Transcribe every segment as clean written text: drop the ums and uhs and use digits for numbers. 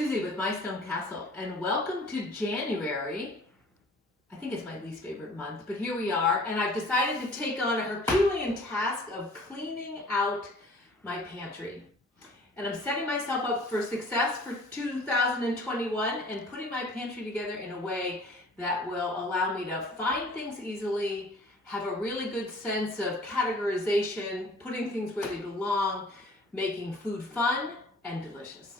Susie with My Stone Castle, and welcome to January. I think it's my least favorite month, but here we are, and I've decided to take on a Herculean task of cleaning out my pantry. And I'm setting myself up for success for 2021 and putting my pantry together in a way that will allow me to find things easily, have a really good sense of categorization, putting things where they belong, making food fun and delicious.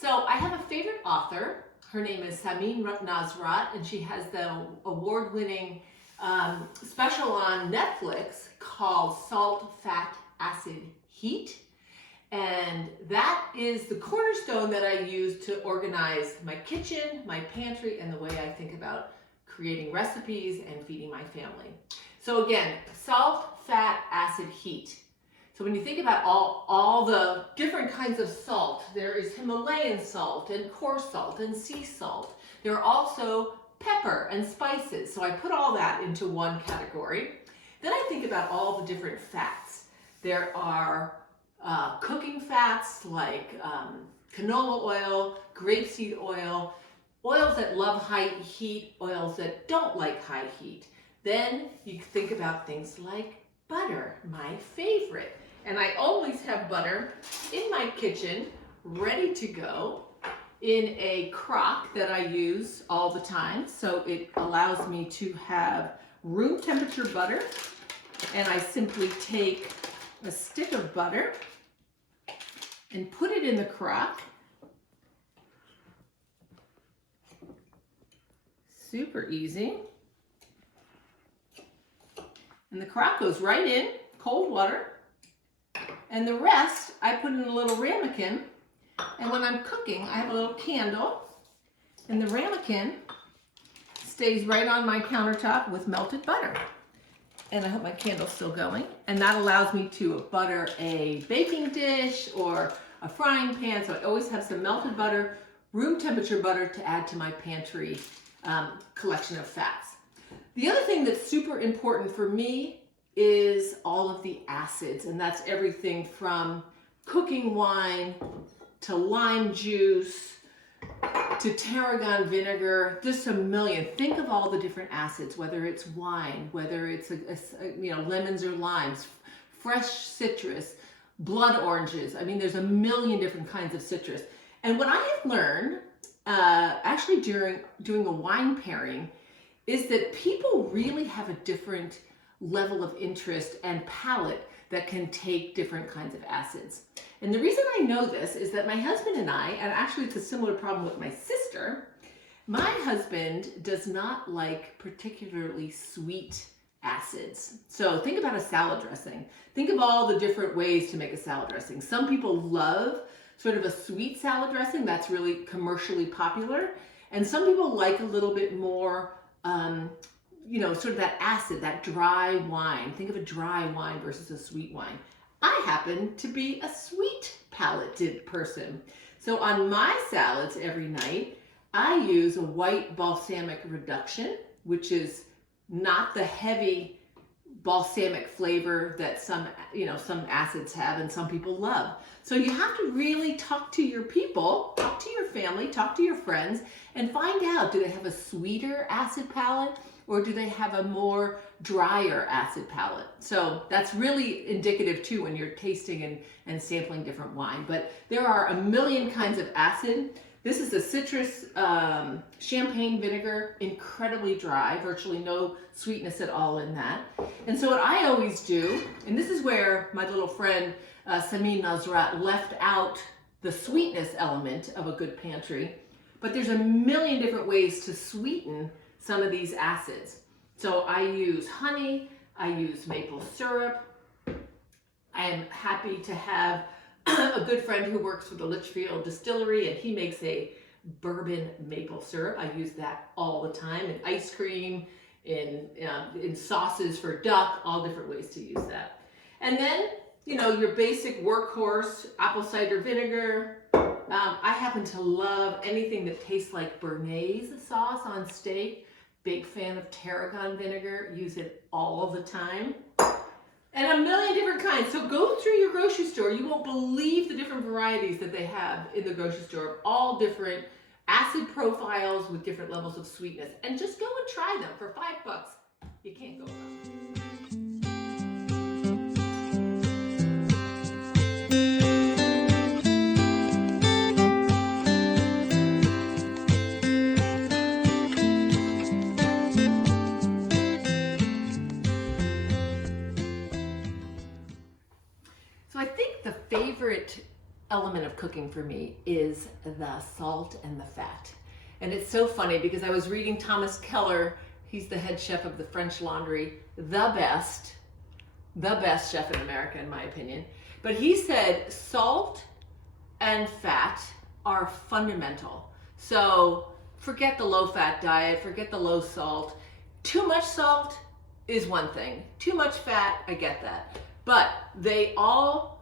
So I have a favorite author. Her name is Samin Nasrat, and she has the award-winning special on Netflix called Salt, Fat, Acid, Heat. And that is the cornerstone that I use to organize my kitchen, my pantry, and the way I think about creating recipes and feeding my family. So again, salt, fat, acid, heat. So when you think about all the different kinds of salt, there is Himalayan salt and coarse salt and sea salt. There are also pepper and spices. So I put all that into one category. Then I think about all the different fats. There are cooking fats like canola oil, grapeseed oil, oils that love high heat, oils that don't like high heat. Then you think about things like butter, my favorite. And I always have butter in my kitchen, ready to go, in a crock that I use all the time. So it allows me to have room temperature butter. And I simply take a stick of butter and put it in the crock. Super easy. And the crock goes right in, cold water. And the rest, I put in a little ramekin, and when I'm cooking, I have a little candle, and the ramekin stays right on my countertop with melted butter. And I hope my candle's still going. And that allows me to butter a baking dish or a frying pan, so I always have some melted butter, room temperature butter to add to my pantry collection of fats. The other thing that's super important for me is all of the acids, and that's everything from cooking wine to lime juice to tarragon vinegar, just a million. Think of all the different acids, whether it's wine, whether it's lemons or limes, fresh citrus, blood oranges. I mean, there's a million different kinds of citrus. And what I have learned, actually during doing a wine pairing, is that people really have a different level of interest and palate that can take different kinds of acids. And the reason I know this is that my husband and I, and actually it's a similar problem with my sister, my husband does not like particularly sweet acids. So think about a salad dressing. Think of all the different ways to make a salad dressing. Some people love sort of a sweet salad dressing that's really commercially popular. And some people like a little bit more sort of that acid, that dry wine. Think of a dry wine versus a sweet wine. I happen to be a sweet palated person. So on my salads every night, I use a white balsamic reduction, which is not the heavy balsamic flavor that some acids have and some people love. So you have to really talk to your people, talk to your family, talk to your friends, and find out, do they have a sweeter acid palate or do they have a more drier acid palate? So that's really indicative too when you're tasting and sampling different wine. But there are a million kinds of acid. This is a citrus champagne vinegar, incredibly dry, virtually no sweetness at all in that. And so what I always do, and this is where my little friend Samin Nasrat left out the sweetness element of a good pantry, but there's a million different ways to sweeten some of these acids. So I use honey, I use maple syrup. I am happy to have a good friend who works for the Litchfield Distillery, and he makes a bourbon maple syrup. I use that all the time in ice cream, in sauces for duck, all different ways to use that. And then, your basic workhorse apple cider vinegar. I happen to love anything that tastes like béarnaise sauce on steak. Big fan of tarragon vinegar, use it all the time. And a million different kinds. So go through your grocery store. You won't believe the different varieties that they have in the grocery store. All different acid profiles with different levels of sweetness. And just go and try them for $5. You can't go wrong. So I think the favorite element of cooking for me is the salt and the fat. And it's so funny because I was reading Thomas Keller, he's the head chef of the French Laundry, the best chef in America in my opinion. But he said salt and fat are fundamental. So forget the low fat diet, forget the low salt. Too much salt is one thing. Too much fat, I get that. But they all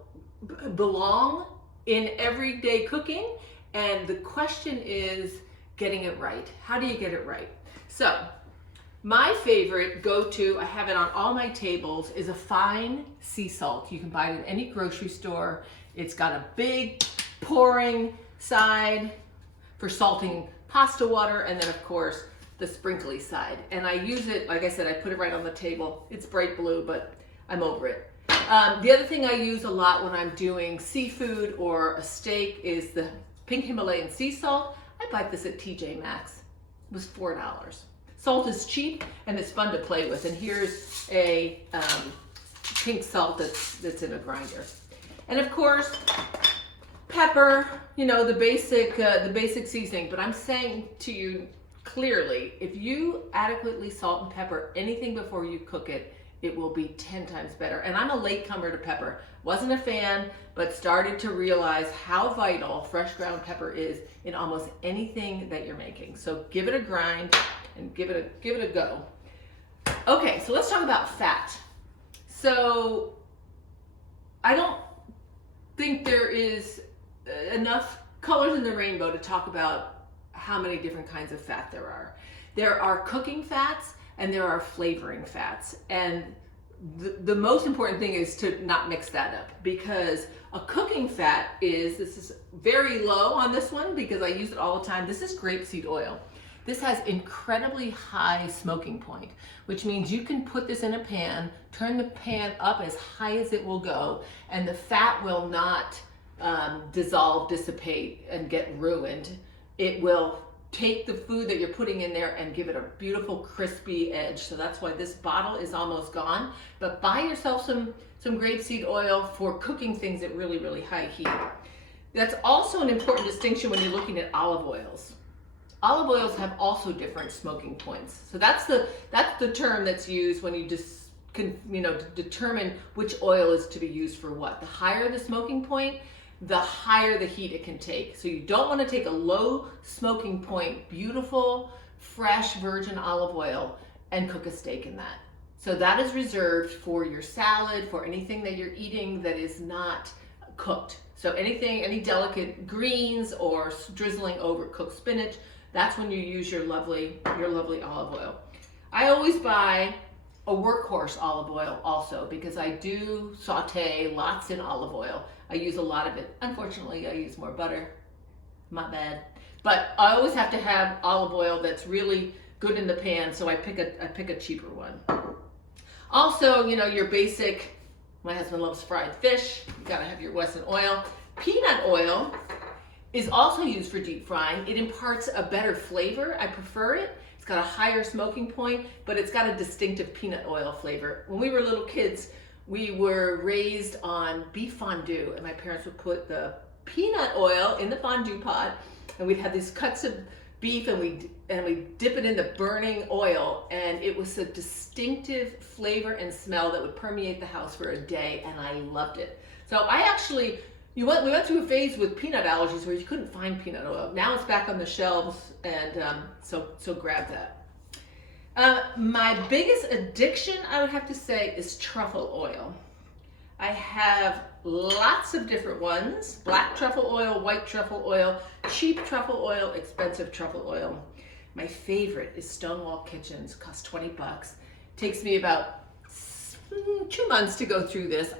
belong in everyday cooking, and the question is getting it right. How do you get it right? So my favorite go-to, I have it on all my tables, is a fine sea salt. You can buy it at any grocery store. It's got a big pouring side for salting pasta water, and then of course the sprinkly side. And I use it, like I said, I put it right on the table. It's bright blue, but I'm over it. The other thing I use a lot when I'm doing seafood or a steak is the pink Himalayan sea salt. I bought this at TJ Maxx. It was $4. Salt is cheap and it's fun to play with. And here's a pink salt that's in a grinder. And of course, pepper, you know, the basic seasoning. But I'm saying to you clearly, if you adequately salt and pepper anything before you cook it, it will be 10 times better. And I'm a latecomer to pepper. Wasn't a fan, but started to realize how vital fresh ground pepper is in almost anything that you're making. So give it a grind and give it a go. Okay, so let's talk about fat. So I don't think there is enough colors in the rainbow to talk about how many different kinds of fat there are. There are cooking fats and there are flavoring fats. And the most important thing is to not mix that up, because a cooking fat this is very low on this one because I use it all the time. This is grapeseed oil. This has incredibly high smoking point, which means you can put this in a pan, turn the pan up as high as it will go, and the fat will not dissolve, dissipate, and get ruined. It will take the food that you're putting in there and give it a beautiful crispy edge. So that's why this bottle is almost gone. But buy yourself some grapeseed oil for cooking things at really, really high heat. That's also an important distinction when you're looking at olive oils. Olive oils have also different smoking points. So that's the term that's used when you just determine which oil is to be used for what. The higher the smoking point, the higher the heat it can take. So you don't want to take a low smoking point, beautiful, fresh virgin olive oil and cook a steak in that. So that is reserved for your salad, for anything that you're eating that is not cooked. So any delicate greens or drizzling over cooked spinach, that's when you use your lovely olive oil. I always buy a workhorse olive oil also because I do saute lots in olive oil. I use a lot of it. Unfortunately, I use more butter. My bad. But I always have to have olive oil that's really good in the pan, so I pick a cheaper one. Also, your basic, my husband loves fried fish. You gotta have your Wesson oil. Peanut oil is also used for deep frying. It imparts a better flavor. I prefer it. It's got a higher smoking point, but it's got a distinctive peanut oil flavor. When we were little kids, we were raised on beef fondue, and my parents would put the peanut oil in the fondue pot, and we'd have these cuts of beef, and we dip it in the burning oil, and it was a distinctive flavor and smell that would permeate the house for a day, and I loved it. So we went through a phase with peanut allergies where you couldn't find peanut oil. Now it's back on the shelves, and so grab that. My biggest addiction, I would have to say, is truffle oil. I have lots of different ones: black truffle oil, white truffle oil, cheap truffle oil, expensive truffle oil. My favorite is Stonewall Kitchens, costs $20. Takes me about 2 months to go through this.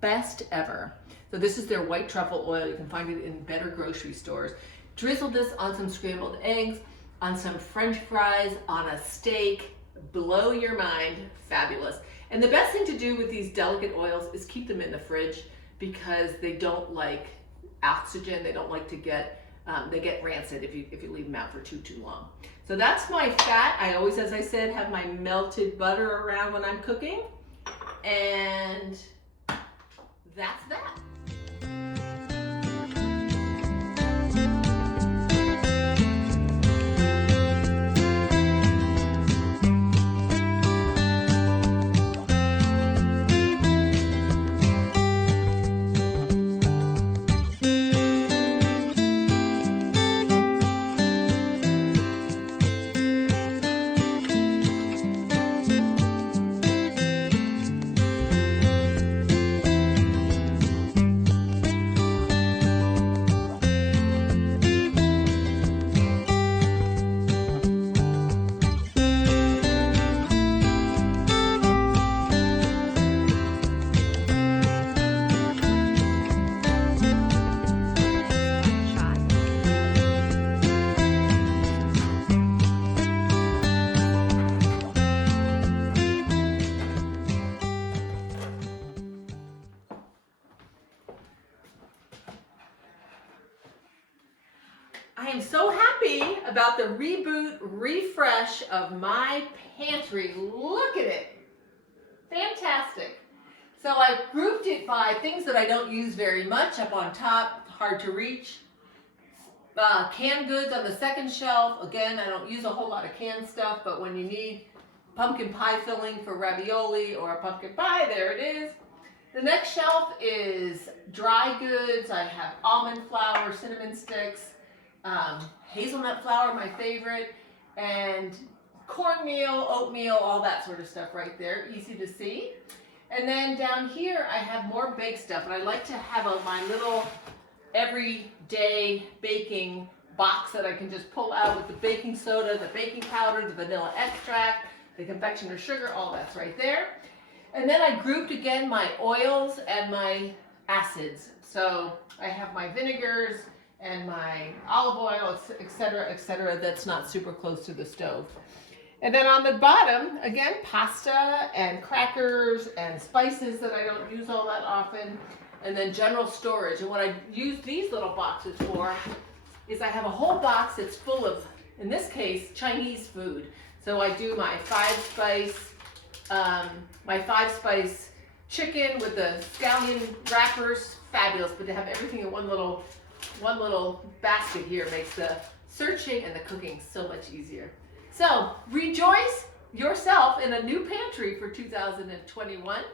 Best ever. So this is their white truffle oil. You can find it in better grocery stores. Drizzle this on some scrambled eggs, on some French fries, on a steak. Blow your mind. Fabulous. And the best thing to do with these delicate oils is keep them in the fridge because they don't like oxygen. They don't like to get, they get rancid if you leave them out for too long. So that's my fat. I always, as I said, have my melted butter around when I'm cooking. And that's that. I am so happy about the reboot refresh of my pantry. Look at it. Fantastic. So I grouped it by things that I don't use very much up on top, hard to reach. Canned goods on the second shelf. Again, I don't use a whole lot of canned stuff, but when you need pumpkin pie filling for ravioli or a pumpkin pie, there it is. The next shelf is dry goods. I have almond flour, cinnamon sticks, hazelnut flour, my favorite, and cornmeal, oatmeal, all that sort of stuff right there, easy to see. And then down here I have more baked stuff, and I like to have my little everyday baking box that I can just pull out with the baking soda, the baking powder, the vanilla extract, the confectioner sugar, all that's right there. And then I grouped again my oils and my acids. So I have my vinegars and my olive oil, etc., that's not super close to the stove. And then on the bottom, again, pasta and crackers and spices that I don't use all that often, and then general storage. And what I use these little boxes for is I have a whole box that's full of, in this case, Chinese food. So I do my five spice chicken with the scallion wrappers, fabulous. But to have everything in one little basket here makes the searching and the cooking so much easier. So rejoice yourself in a new pantry for 2021.